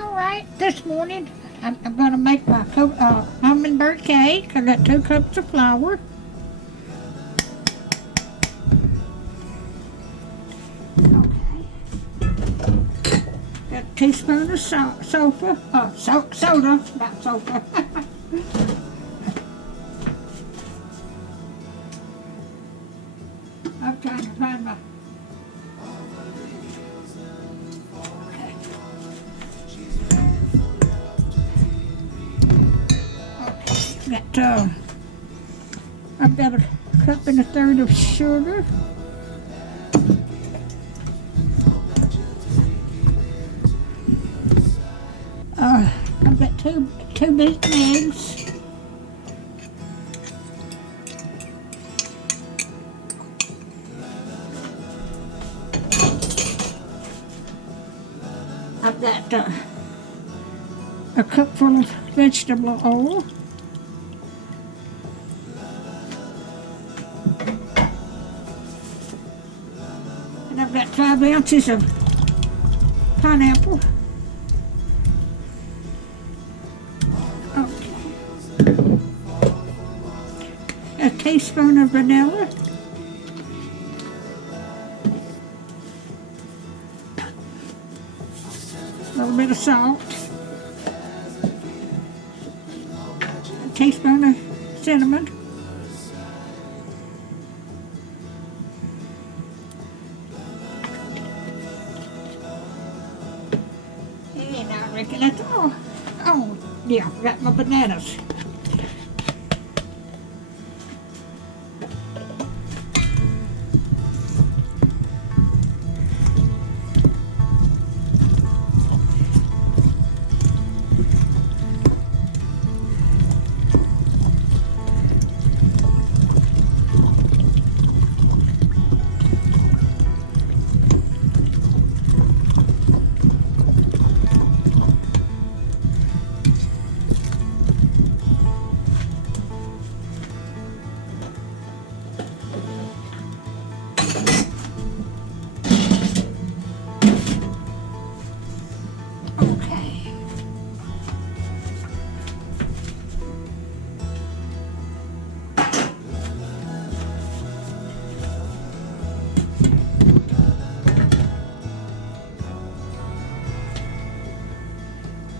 All right, this morning I'm going to make my hummingbird cake. I got 2 cups of flour. Okay. Got a teaspoon of soda, not soda. I'm trying to find my... I've got a 1 1/3 cups of sugar. I've got two beaten eggs. I've got a cupful of vegetable oil. And I've got 5 ounces of pineapple. Okay. A teaspoon of vanilla. A little bit of salt. A teaspoon of cinnamon. And I reckon that's all. Oh, yeah, I got my bananas.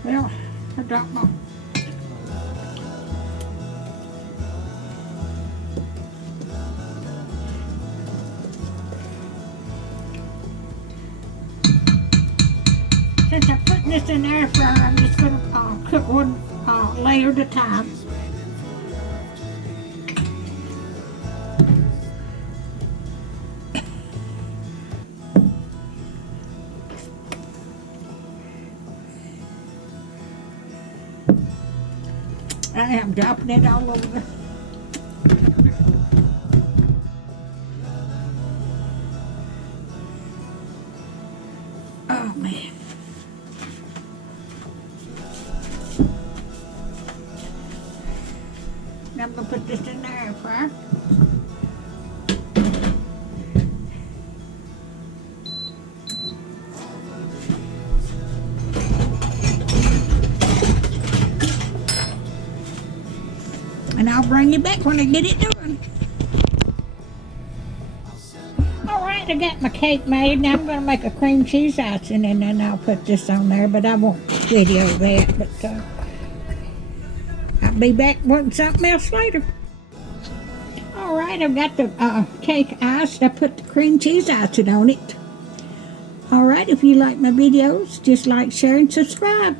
Well, I dropped my... Since I'm putting this in the air fryer, I'm just going to cook one layer at a time. I am dropping it all over. Oh man. Now I'm going to put this in the air fryer. And I'll bring you back when I get it done. Alright, I got my cake made. Now I'm going to make a cream cheese icing and then I'll put this on there. But I won't video that. But I'll be back wanting something else later. Alright, I've got the cake iced. I put the cream cheese icing on it. Alright, if you like my videos, just like, share, and subscribe.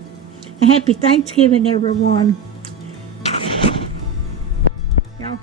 And happy Thanksgiving, everyone. Y'all.